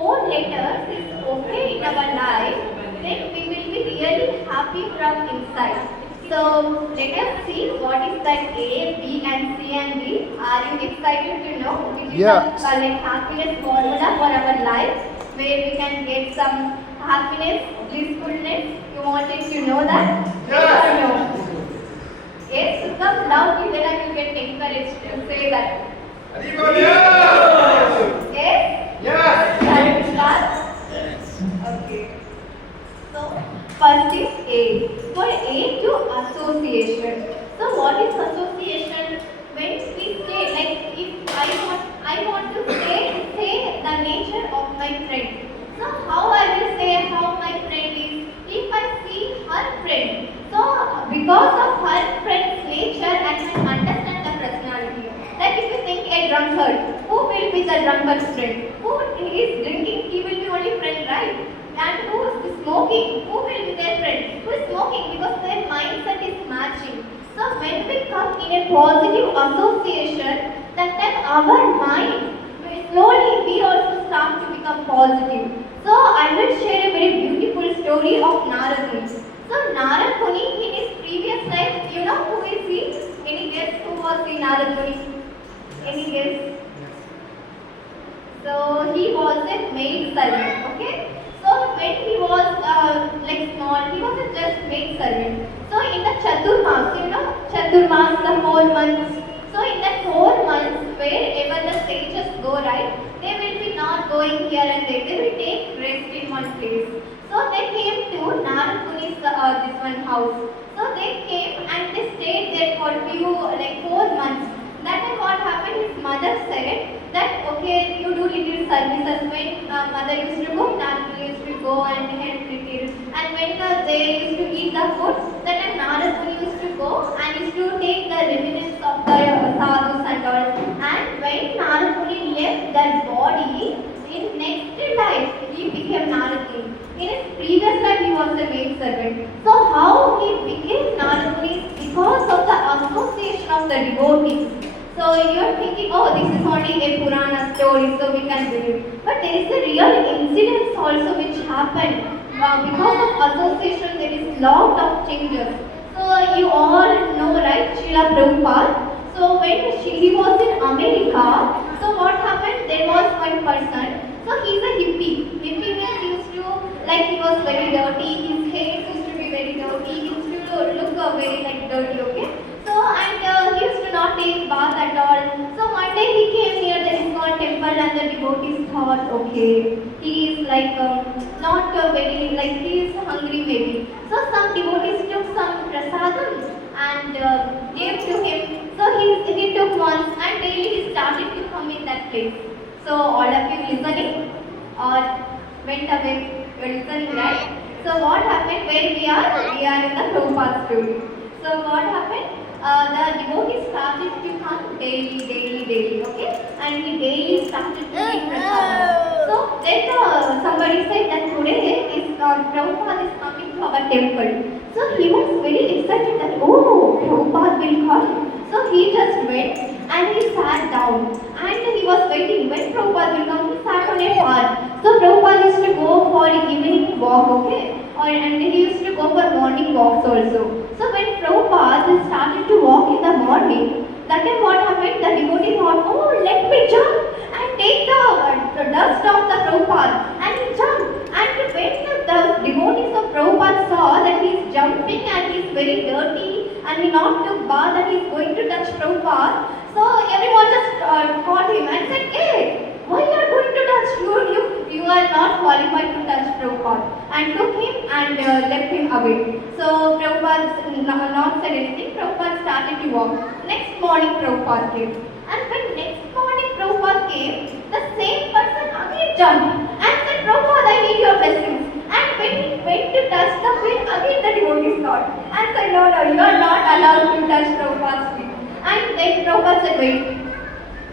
four letters is okay in our life, then we will be really happy from inside. So let us see what is that A, B and C and D. Are you excited to know which is Yeah. the like happiness formula for our life, where we can get some happiness, blissfulness? You wanted to know that? Yes or no? Yes, so come loudly, then I will get encouraged to say that. Yes. Yes? Yes. Shall we start? Okay. So, first is A. For A to association. So, what is association? When we say, like, if I want to say the nature of my friend. So, how I will say how my friend is? If I see her friend. So, because of her friend's nature, I can understand the personality. Like if you think a drunkard, who will be the drunkard's friend? Who is drinking, he will be only friend, right? And who is smoking, who will be their friend? Who is smoking because their mindset is matching. So when we come in a positive association, that time our mind, slowly we also start to become positive. So I will share a very beautiful story of Narad Muni. So Narad Muni in his previous life, you know who is he? Any guess who was the Narad Muni? Any guess? So he was a maid servant, okay? So when he was like small, he was a just maid servant. So in the Chaturmas, you know, Chaturmas, the 4 months. So in that 4 months, wherever the sages go, right, they will be not going here and there. They will take rest in one place. So they came to Narad Muni's this one house. So they came and they stayed there for few like 4 months. That time what happened, his mother said that okay, you do little services. When mother used to go, Narad used to go and help little. And when they used to eat the food, that time Narad used to go and used to take the remnants of the sadhus and all. And when Narad left that body, in next life he became Narad. In his previous life he was a maid servant. So how he became Narad because of the association of the devotees. So you're thinking, oh, this is only a Purana story, so we can believe. But there is a real incident also which happened. Because of association, there is lot of changes. So you all know, right, Srila Prabhupada. So when he was in America, so what happened? There was one person. So he's a hippie. Hippie means he used to, like he was very dirty. His hair used to be very dirty. He used to look very like dirty. Okay. So and he used to not take bath at all. So one day he came near the ISKCON temple and the devotees thought, okay, he is like not very, like he is hungry maybe. So some devotees took some prasadam and gave to him. So he took once and daily he started to come in that place. So all of you listening or went away, you are listening, right? So what happened where we are? We are in the Prabhupada story. So what happened? The devotees started to come daily, okay? And he daily started to eat prasadam. So then somebody said that today is Prabhupada is coming to our temple. So he was very excited that, oh, Prabhupada will come. So he just went and he sat down and he was waiting when Prabhupada will come. He sat on a path. So Prabhupada used to go for evening walk, okay? And he used to go for morning walks also. So when Prabhupada started to walk in the morning, that time what happened? The devotee thought, oh, let me jump and take the dust of the Prabhupada. And he jumped. And when the devotees of Prabhupada saw that he is jumping and he is very dirty and he not took bath and he is going to touch Prabhupada, so everyone just caught him and said, hey, why you are going to touch? You are not qualified to touch Prabhupada. And took him and left him away. So Prabhupada not said anything. Prabhupada started to walk. Next morning Prabhupada came. And when next morning Prabhupada came, the same person again jumped and said, Prabhupada, I need your blessings. And when he went to touch the feet, again the devotee thought and said, no, you are not allowed to touch Prabhupada's feet. And then Prabhupada said,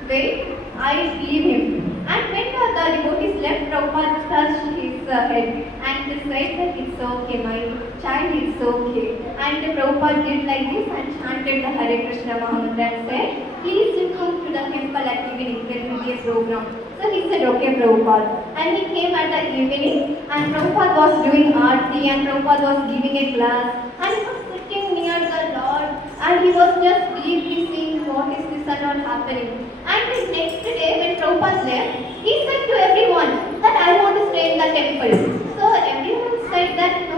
wait, I leave him. And when the devotees left, Prabhupada touched his head and said that it's okay, my child, it's okay. And Prabhupada did like this and chanted the Hare Krishna Mahamantra and said, please do come to the temple at evening, there will be a program. So he said, okay, Prabhupada. And he came at the evening, and Prabhupada was doing aarti, and Prabhupada was giving a class, and he was sitting near the Lord, and he was just deeply seeing what is this and not happening. And the next day, when Prabhupada left, he said to everyone that I want to stay in the temple. So everyone said that no,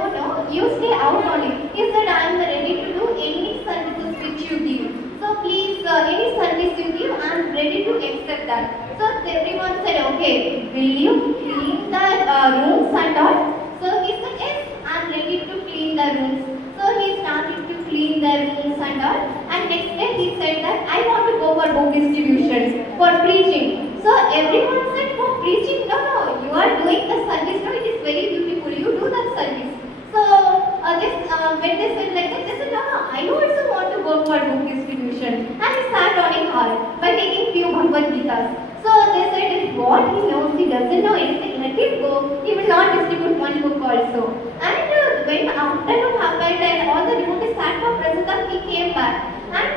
you stay out only. He said, I am ready to do any services which you give. So please, any service you give, I am ready to accept that. So everyone said, okay, will you clean the rooms and all? So he said, yes, I am ready to clean the rooms. So he started to clean the rooms and all. And next day he said that I want to go for book distributions, for preaching. So everyone said, for preaching, no, you are doing the service, no, it is very beautiful, you do that service. So when they said like that, they said, no, I also want to go for book distribution. And he sat on a hall by taking few Bhagavad Gitas. So they said, what he knows, he doesn't know anything, let him go, he will not distribute one book also. And when afternoon happened and all the devotees sat for Prasadam, he came back. And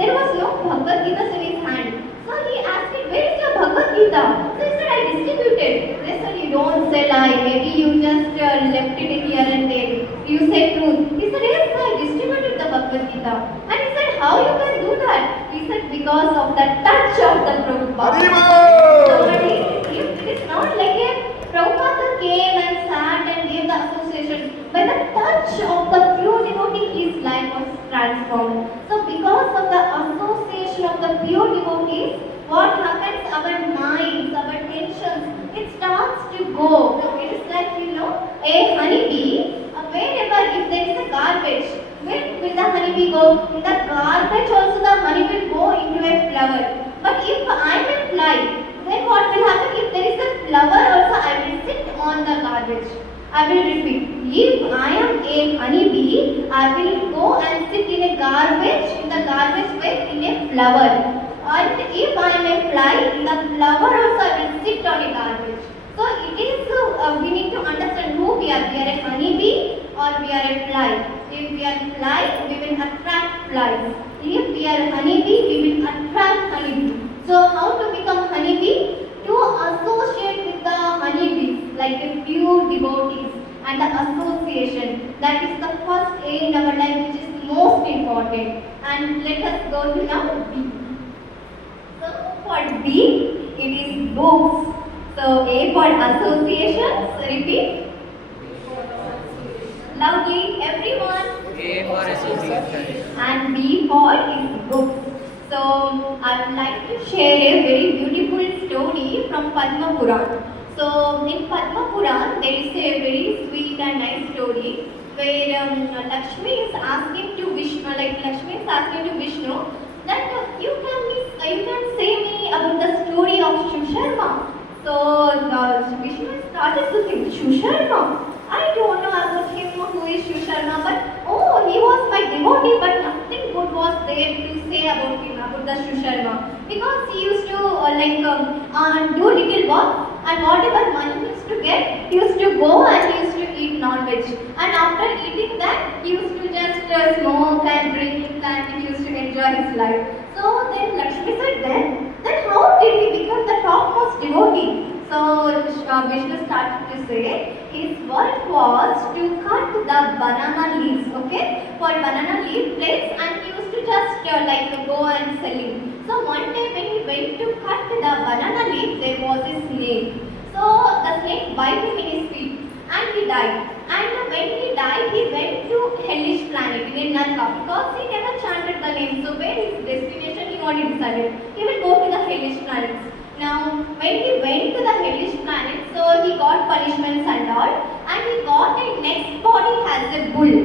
there was no Bhagavad Gita in his hand. So he asked him, where is your Bhagavad Gita? So he said, I distributed. They said, you don't say lie, maybe you just left it here and there. You say truth. He said, yes, I distributed the Bhagavad Gita. And he said, how you can do that? He said, because of the touch of the Prabhupada. So it is not like a Prabhupada came and sat and gave the association. By the touch of the pure devotee, his life was transformed. So because of the association of the pure devotees, what happens? Our minds, our tensions, it starts to go. It is like, a honeybee, wherever if there is a garbage, where will the honeybee go? In the garbage also the honey will go into a flower. But if I am a fly, then what will happen? If there is a flower also, I will sit on the garbage. I will repeat. If I am a honeybee, I will go and sit in a garbage, in the garbage way, in a flower. And if I am a fly, in the flower also I will sit on a garbage. So it is, we need to understand who we are. We are a honeybee or we are a fly. If we are fly, we will attract flies. If we are a honeybee, we will attract honeybee. So how to become honeybee? To associate with the honeybees, like the pure devotees and the association. That is the first A in our life, which is most important. And let us go to now B. So for B, it is books. So A for associations, repeat. Loudly, everyone. A for association. And B for is books. So I would like to share a very beautiful story from Padma Puran. So in Padma Puran, there is a very sweet and nice story where Lakshmi is asking to Vishnu, that you can say me about the story of Shusharma. So Vishnu started to think, Shusharma? I don't know about him who is Shusharma, but he was my devotee, but nothing good was there to say about him, about the Shusharma. Because he used to do little work, and whatever money he used to get, he used to go and he used to eat non-veg. And after eating that, he used to just smoke and drink and he used to enjoy his life. So then Lakshmi said, then how did he become the topmost devotee? So Vishnu started to say his work was to cut the banana leaves, okay, for banana leaf plates, and he used to just go and sell it. So one day when he went to cut the banana leaf, there was a snake. So the snake bit him in his feet and he died. And when he died, he went to hellish planet in Naraka because he never chanted the name. So where his destination, he already decided. He will go to the hellish planets. Now, when he went to the hellish planet, so he got punishments and all, and he got a next body as a bull.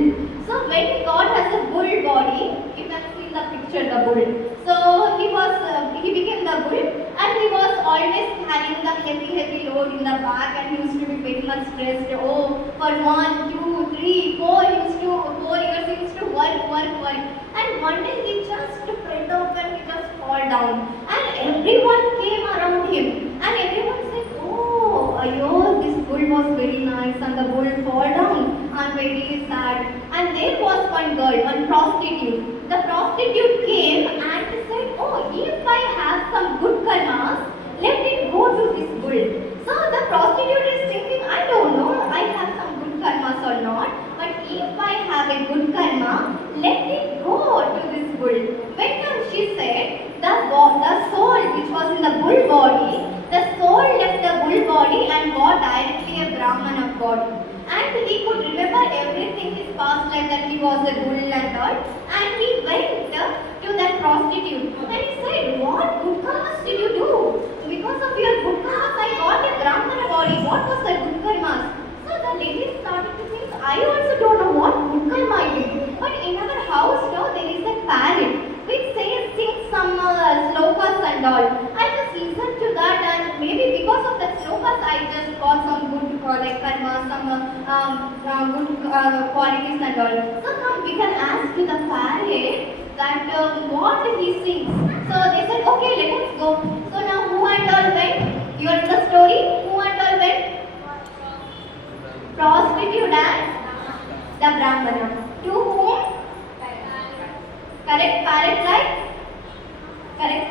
So when he got as a bull body, you can see the picture, the bull. So he became the bull, and he was always carrying the heavy load in the back, and he used to be very much stressed. For 1, 2, 3, 4 years he used to work. And one day he just fell off and he just fall down. And everyone came around him, and everyone said, this bull was very nice, and the bull fall down. I'm very sad. And there was one girl, one prostitute. The prostitute came and said, if I have some good karmas, Let it go to this bull. So the prostitute is thinking, I don't know, I have some good karmas or not, but if I have a good karma, let it go to this bull. When she said, the soul which was in the bull body, the soul left the bull body and got directly a Brahmana body. And he could remember everything, his past life, that he was a bull and all. And he went to that prostitute and he said, what good karmas did you do? Because of your good karmas, I got a Brahmana body. What was the good karmas? So the lady started to think, I also don't know what good karma I did. But in our house, there is a parrot which sings some slokas and all. I just listened to that, and maybe because of the slokas, I just got some good karma, some good qualities and all. So come, we can ask to the parrot that what he sings. So they said, okay, let us go. So now who and all went? You are in the story. Who and all went? Prostitute and the Brahmana. To whom? Correct, parrot, right? Correct.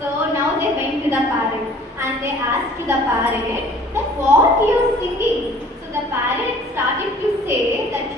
So now they went to the parrot and they asked the parrot that what you are singing. So the parrot started to say that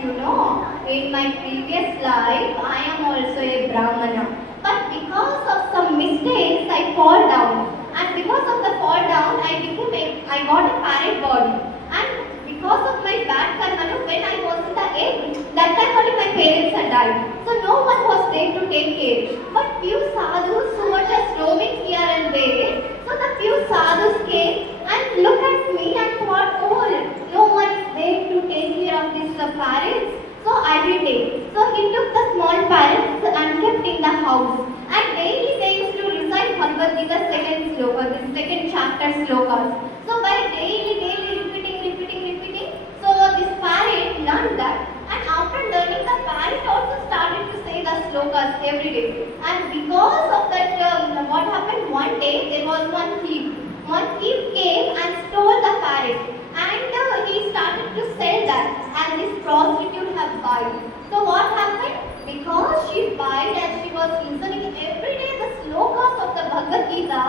in my previous life I am also a Brahmana. But because of some mistakes I fall down. And because of the fall down I got a parrot body. And because of my bad karma, when I was in the egg, that time only my parents had died. So no one was there to take care. But few sadhus who were just roaming here and there, so the few sadhus came and looked at me and thought, oh, no one is there to take care of these parrots. So I will take. So he took the small parrots and kept in the house. And daily they used to recite Bhagavad Gita second sloka, the second chapter slokas. So by daily repeating, so this parrot learned that. And after learning, the parrot also started to say the slokas every day. And because of that, what happened one day, there was one thief. One thief came and stole the parrot. And he started to sell that. And this prostitute had bought. So what happened? Because she bought and she was listening every day the slokas of the Bhagavad Gita,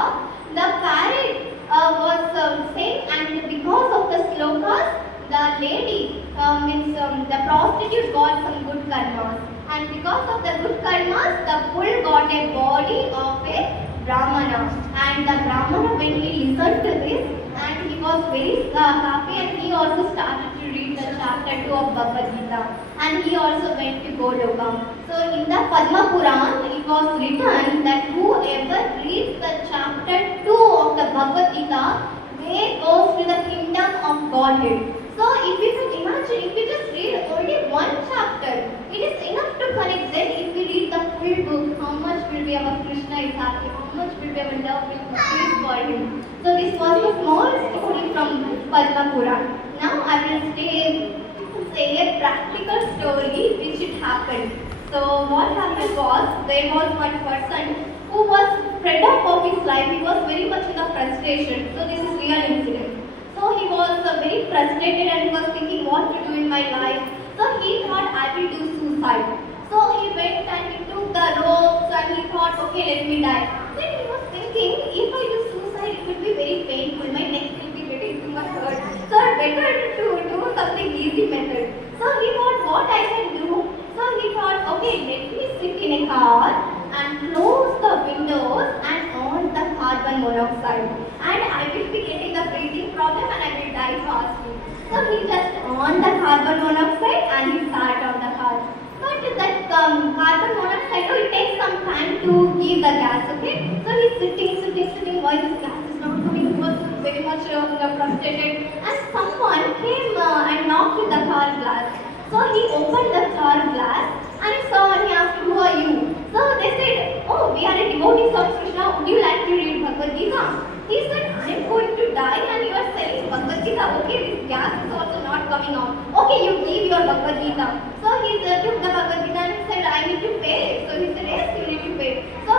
the parrot was saying, and because of the slokas, the lady, the prostitute got some good karmas. And because of the good karmas, the bull got a body of a Brahmana. And the Brahmana, when he listened to this, and he was very happy, and he also started to read the chapter 2 of Bhagavad Gita. And he also went to Goloka. So in the Padma Puran, it was written that whoever reads the chapter 2 of the Bhagavad Gita, they goes to the kingdom of Godhead. So if you can imagine, if you just read only one chapter, it is enough to connect. Then if we read the full book, how much will be our Krishna is happy, how much will be our love will increase for him. So this was a small story from Padma Puran. Now I will say a practical story which it happened. So what happened was, there was one person who was fed up of his life. He was very much in the frustration. So this is real incident. So he was very frustrated and he was thinking what to do in my life. So he thought I will do suicide. So he went and he took the ropes and he thought, okay, let me die. Then he was thinking, if I do suicide, it will be very painful. My neck will be getting too much hurt. So better to do something easy method. So he thought what I can do. So he thought, okay, let me sit in a car and close the windows and on the carbon monoxide. And I will be getting the breathing problem and I will die fastly. So he just on the carbon monoxide and he sat on the car. But that carbon monoxide, it takes some time to give the gas, okay? So he's sitting, why this gas is not coming? He was very much frustrated. And someone came and knocked with the car glass. So he opened the car glass and he saw and he asked, who are you? So they said, oh, we are a devotees of Krishna, would you like to read Bhagavad Gita? He said, I am going to die and you are selling Bhagavad Gita. Okay, this gas is also not coming out. Okay, you give your Bhagavad Gita. So he took the Bhagavad Gita and he said, I need to pay. So he said, yes, you need to pay. So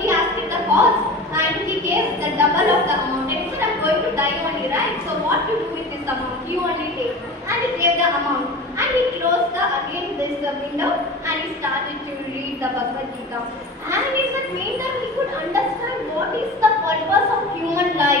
he asked him the cost and he gave the double of the amount. And he said, I am going to die only, right? So what to do with this amount? You only take. And he gave the amount. And he closed again this window and he started to read the Bhagavad Gita. And in the meantime, he could understand what is the purpose of human life.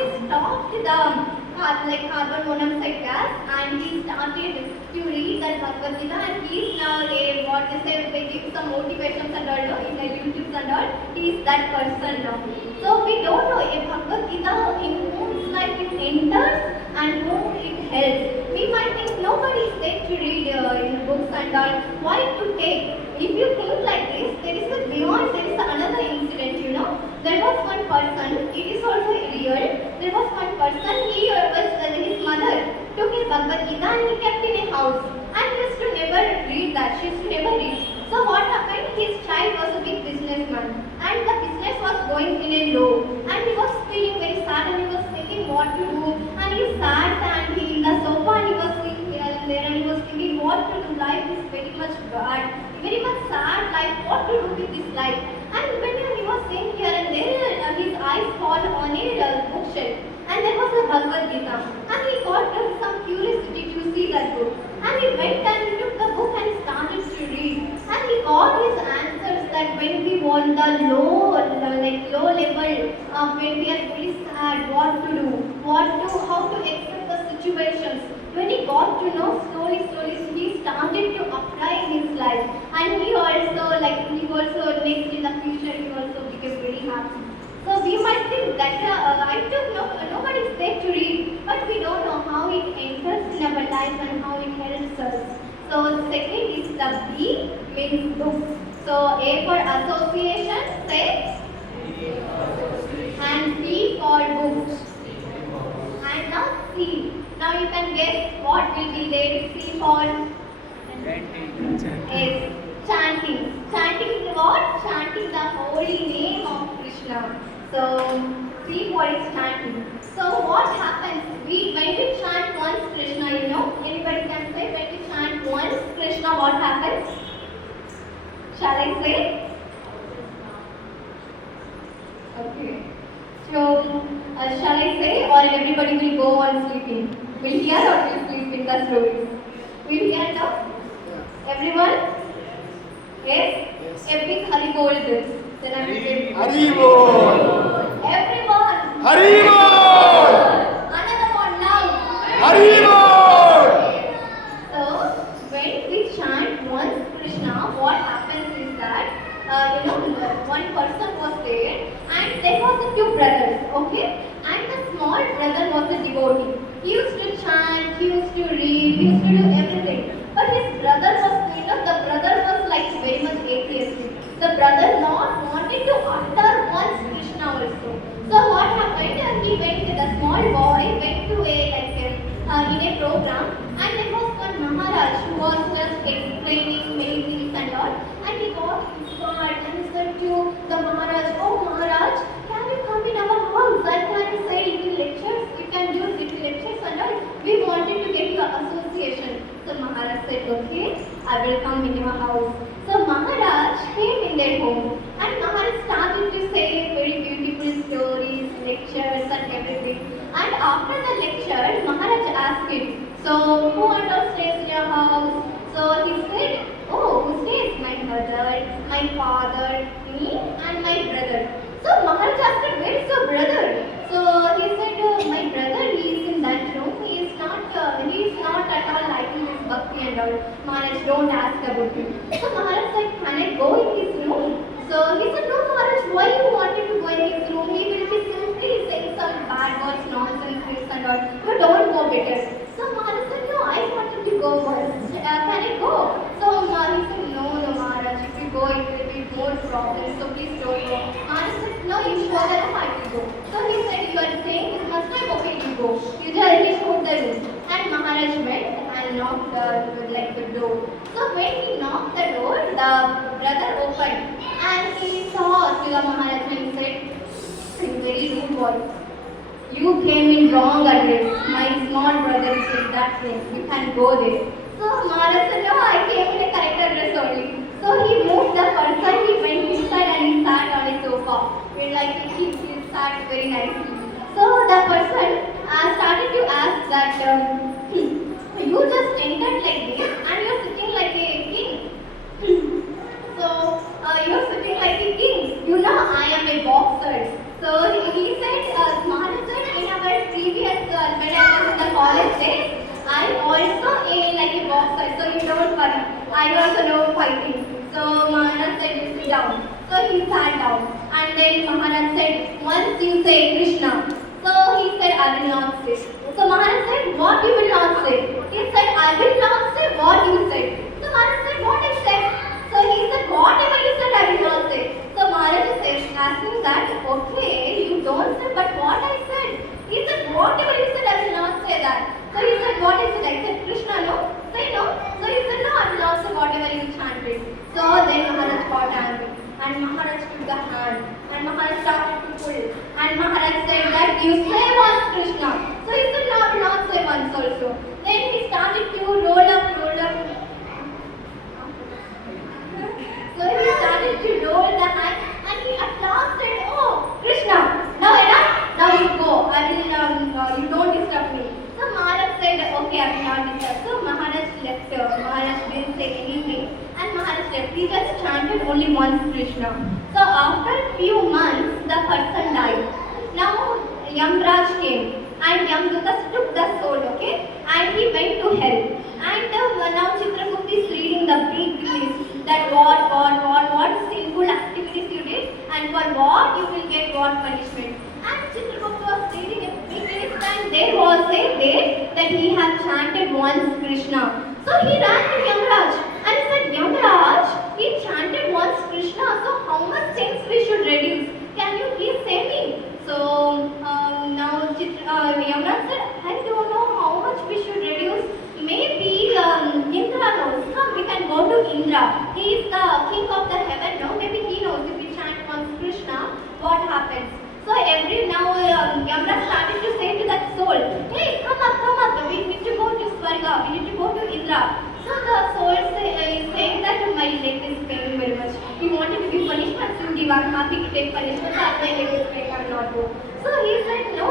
he stopped the carbon monoxide gas, and he started to read that Bhagavad Gita, and he is now what they say, they give some motivations and all, in the YouTube and all, he is that person now. So we don't know if Bhagavad Gita in whose life it enters and whom it helps. We might think nobody is there to read in books and all. Why to take? If you think like this, there is a beyond, there is another incident, you know. There was one person, it is also real. There was one person, his mother took his Bhagavad Gita and he kept in a house. And he used to never read that, she used to never read. So what happened? His child was a big businessman and the business was going in a low. And he was feeling very sad and he was thinking what to do. And he sat and he in the sofa and he was sitting here and there and he was thinking what to do. Life is very much bad, very much sad life, what to do with this life. And when he was sitting here and there, his eyes fall on a bookshelf. And there was a Bhagavad Gita. And he got some curiosity to see that book. And he went and he took the book and started to read. And he got his answers that when we want the low level, when we are very sad, what to do, how to accept the situations. When he got to know slowly, he started to apply in his life. And he also next in the future, he also became very happy. So we might think that nobody is there to read, but we don't know how it enters in our life and how it helps us. So the second is the B means books. So A for association, say, and B for books. And now C. Now you can guess what will be there. C for yes, chanting. Chanting is what? Chanting the holy name of Krishna. So C for is chanting. So what happens? When we chant once Krishna, you know, anybody can say when we chant once Krishna, what happens? Shall I say? Okay. So shall I say, or everybody will go on sleeping? Will hear or will sleep in the stories? Will hear now? Everyone? Yes? A big Hari Bol this. Then I will say Hari Bol! Everyone! Hari Bol! Another one now! Hari Bol! So, when we chant once Krishna, what happens is that, one person was there and there was two brothers, okay? And the small brother was a devotee. He used to chant, he used to read, he used to do everything. But his brother was, the brother was like very much atheistic. The brother not wanted to utter once Krishna also. So what happened? The small boy went to in a program, and there was one Maharaj who was just explaining many things and all. And he got inspired and he said to the Maharaj, "Oh Maharaj, can you come in our house and can you say little lectures? You can do little lectures and all. We wanted to get your association." So Maharaj said, "Okay, I will come in your house." So Maharaj came in their home and Maharaj started to say very beautiful stories, lectures and everything. And after the lecture, Maharaj asked him, "So who all stays in your house?" So he said, "Oh, who stays? My mother, my father, me and my brother." So Maharaj asked, "Where is your brother?" So he said, "My brother, he is in that room. He is not at all liking this bhakti and all. Maharaj, don't ask about him." So Maharaj said, "Can I go in his room?" So he said, "No Maharaj, why you wanted to go in his room? He will be simply saying some bad words, nonsense things and all. You don't go better." So Maharaj said, "No, I wanted to go once. Can I go?" So he said, "No Maharaj, if you go it will be more problems, so please don't go." Maharaj said, "No, you show them I will go." So he said, "You are saying this much time, okay, you go." You just showed the room. And Maharaj went and knocked the door. So when he knocked the door, the brother opened and he saw to the Maharaj and said in very rude voice, "You came in wrong address. My small brother is in that room. You can go there." So Maharaj said, "No, I came in a correct address only." So he moved the person, he went inside and he sat on a sofa. He sat very nicely. So the person started to ask that, "You just entered like this and you're sitting like a king." So you're sitting like a king. You know I am a boxer. So he said, Maharaj said, "In a I also know fighting. So Maharaj said, you sit down. So he sat down. And then Maharaj said, once you say Krishna. So he said, I will not say. So Maharaj said, what you will not say? He said, I will not say what you said. So Maharaj said, what I said? So he said, whatever you said, I will not say. So Maharaj is asking that, okay, you don't say, but what I said? He said, whatever you said, I will not say that. So he said, what is it? I said, Krishna, no? Say no. So he said, no, I will not say whatever you chanted. So then Maharaj got angry. And Maharaj took the hand. And Maharaj started to pull. And Maharaj said that you say once Krishna. So he said, no, I will not say once also. Then he started to roll up. So he started to roll the hand. And he at last said, oh, Krishna, now enough. Now you go. You don't disturb me. So Maharaj said, okay, I will not disturb. So Maharaj left. Maharaj didn't say anything. And Maharaj left. He just chanted only once Krishna. So after few months, the person died. Now Yamraj came. And Yamdutas took the soul, okay? And he went to hell. And now Chitragupt is reading the big list that what sinful activities you did and for what you will get what punishment. And Chitragupt was reading a big list and there was a date that he had chanted once Krishna. So he ran to Yamraj and he said, Yamraj, he chanted once Krishna, so how much sins we should reduce? Can you please say me? So now Yamraj said, I don't know how much we should reduce. Maybe Indra knows. Come, we can go to Indra. He is the king of the heaven. No, maybe he knows if we chant once Krishna, what happens. So Yamraj started to say to that soul, hey, come up. We need to go to Swarga. We need to go to Indra. So the soul is saying that my leg is paining very much. He wanted to give punishment. So I'm happy to take punishment. So my leg is paining. I will not go. So he said, no,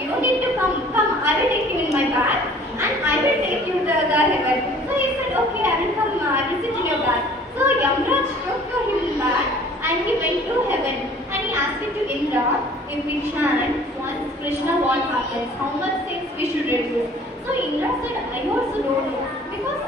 you need to come. I will take you in my bag and I will take you to the heaven. So he said, okay, I will come. I will sit in your bag. So Yamraj took him back and he went to heaven and he asked it to Indra, if we chant once Krishna, what happens? How much sins we should reduce? So Indra said, I also don't know. Because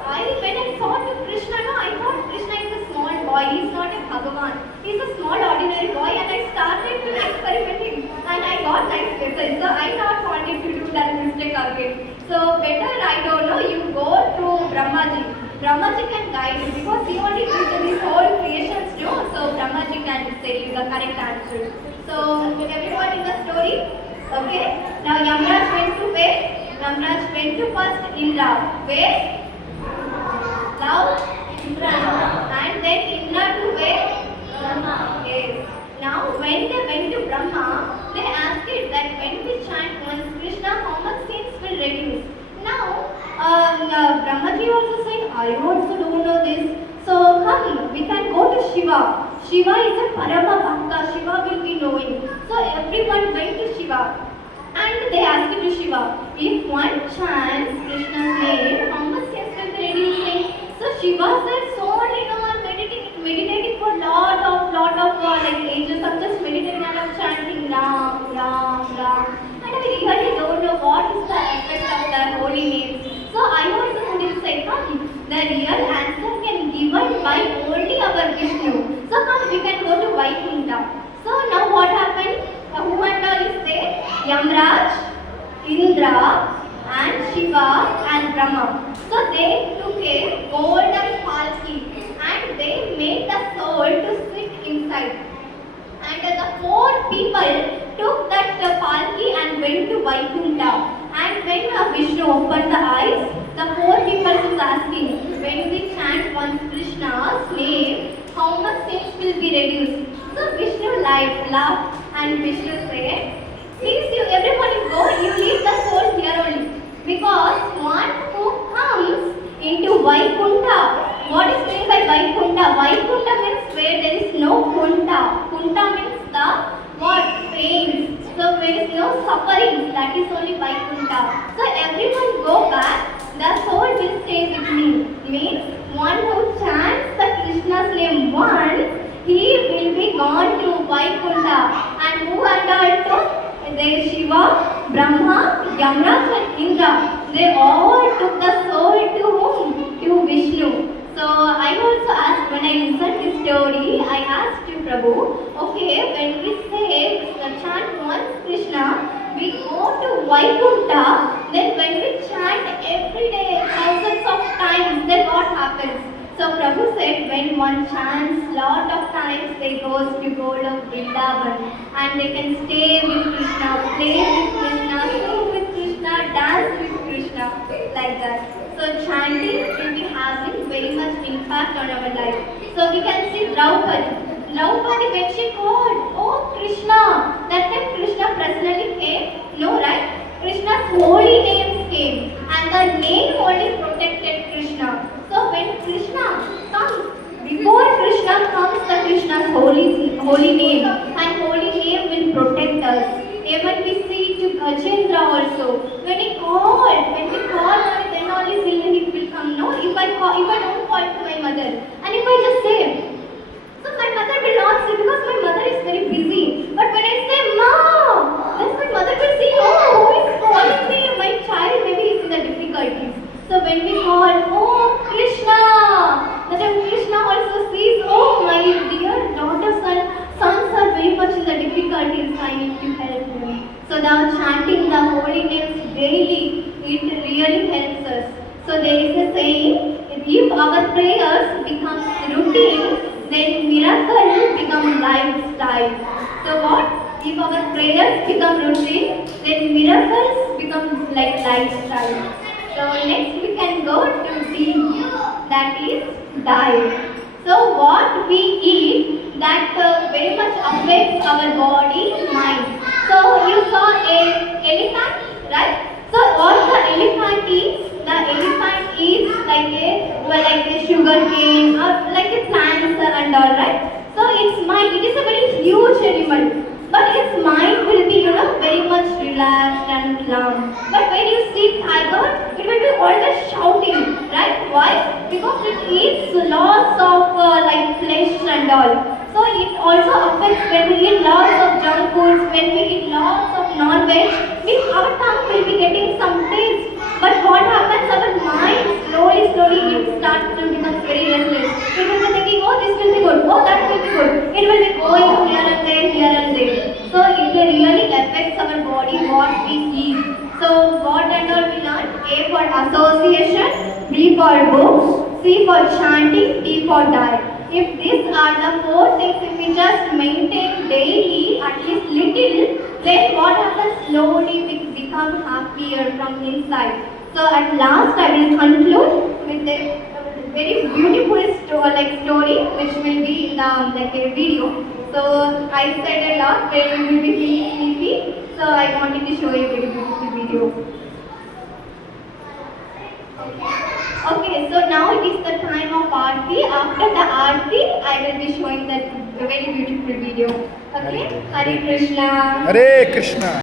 when I saw to Krishna, I thought Krishna is a small boy. He is not a Bhagavan. He is a small ordinary boy and I started to experimenting and I got nice lessons. So I not wanted to do that mistake again. So better, I don't know, you go to Brahmaji. Brahmaji can guide you because he only did this whole creations too. So Brahmaji can say you the correct answer. So everyone in the story? Okay. Now Yamraj went to where? Yamraj went to first Indra. Where? Now Indra. And then Indra to where? Brahma. Yes. Now when they went to Brahma, they asked it that when we chant once Krishna, how much sins will reduce? Now Brahmaji also said, I also don't know this. So come, we can go to Shiva. Shiva is a Parama Bhakta. Shiva will be knowing. So everyone went to Shiva. And they asked to Shiva, if one chants Krishna's name, how much sins will be reducing? So Shiva said, so meditating for lot of ages. I'm just meditating and I'm chanting Ram. And I really don't know what is the effect of the holy names. So I also couldn't say, come, the real answer can be given by only our Vishnu. So come, we can go to Vaikuntha. So now what happened? Who and all is there? Yamraj, Indra, and Shiva and Brahma. So they took a golden palki and they made the soul to sit inside. And the four people took that palki and went to Vaikuntha. And when Vishnu opened the eyes, the four people was asking, when we chant once Krishna's name, how much sins will be reduced? So Vishnu laughed and Vishnu said, please you everybody go, you leave the soul here only. Because one who comes into Vaikuntha, what is meant by Vaikuntha? Vaikuntha means where there is no kunta. Kunta means the what? Pain. So there is no suffering. That is only Vaikuntha. So everyone go back. The soul will stay with me. Means one who chants the Krishna's name once, he will be gone to Vaikuntha. And who and all took? There is Shiva, Brahma, Yamraj and Indra. They all took the soul to whom? To Vishnu. So I also asked, when I listened this story, I asked you, Prabhu, okay, when we say chant once Krishna, we go to Vaikuntha, then when we chant every day, thousands of times, then what happens? So Prabhu said, when one chants lot of times, they goes to Golok Vrindavan, and they can stay with Krishna, play with Krishna, sing with Krishna, dance with Krishna, like that. So chanting will be having very much impact on our life. So we can see Draupadi. Draupadi, when she called, oh Krishna, that time Krishna personally came? No, right? Krishna's holy names came, and the name only protected Krishna. So when Krishna comes, before Krishna comes the Krishna's holy name, and holy name will protect us. Even we see to Gajendra also. When we call her, then only he will come. No, if I don't call to my mother, and if I just say, so my mother will not say because my mother is very busy. But when I say Mom, then my mother will see, oh, who is calling me? My child maybe is in the difficulties. So when we call, oh Krishna, then Krishna also sees, oh my dear daughter's sons are very much in the difficulties, I need to help them. So the chanting the holy names daily, it really helps us. So there is a saying, if our prayers become routine, then miracle become lifestyle. So what? If our prayers become routine, then miracles become like lifestyle. So next we can go to D, that is diet. So what we eat, that very much affects our body, mind. So you saw a elephant, right? So what the elephant eats, like a sugar cane or like a plants and all, right? So its mind, it is a very huge animal, but its mind will be, very much relaxed and calm. But when you see tiger, it will be always shouting, right? Why? Because it eats lots of like flesh and all. So it also affects when we eat lots of junk foods, when we eat lots of non-veg, our tongue will be getting some taste. But what happens? Our mind slowly it starts to become very restless. It will be thinking, oh, this will be good, oh, that will be good. It will be going here and there. So it really affects our body, what we eat. So what and all we learn? A for association, B for books, C for chanting, D for diet. If these are the four things, if we just maintain daily, at least little, then what happens? Slowly we become happier from inside. So at last I will conclude with a very beautiful story which will be in the like a video. So I said a lot, where you will be feeling sleepy. So I wanted to show you a very beautiful video. Okay, so now it is the time of Aarti. After the Aarti, I will be showing that very beautiful video. Okay? Hare Krishna. Hare Krishna.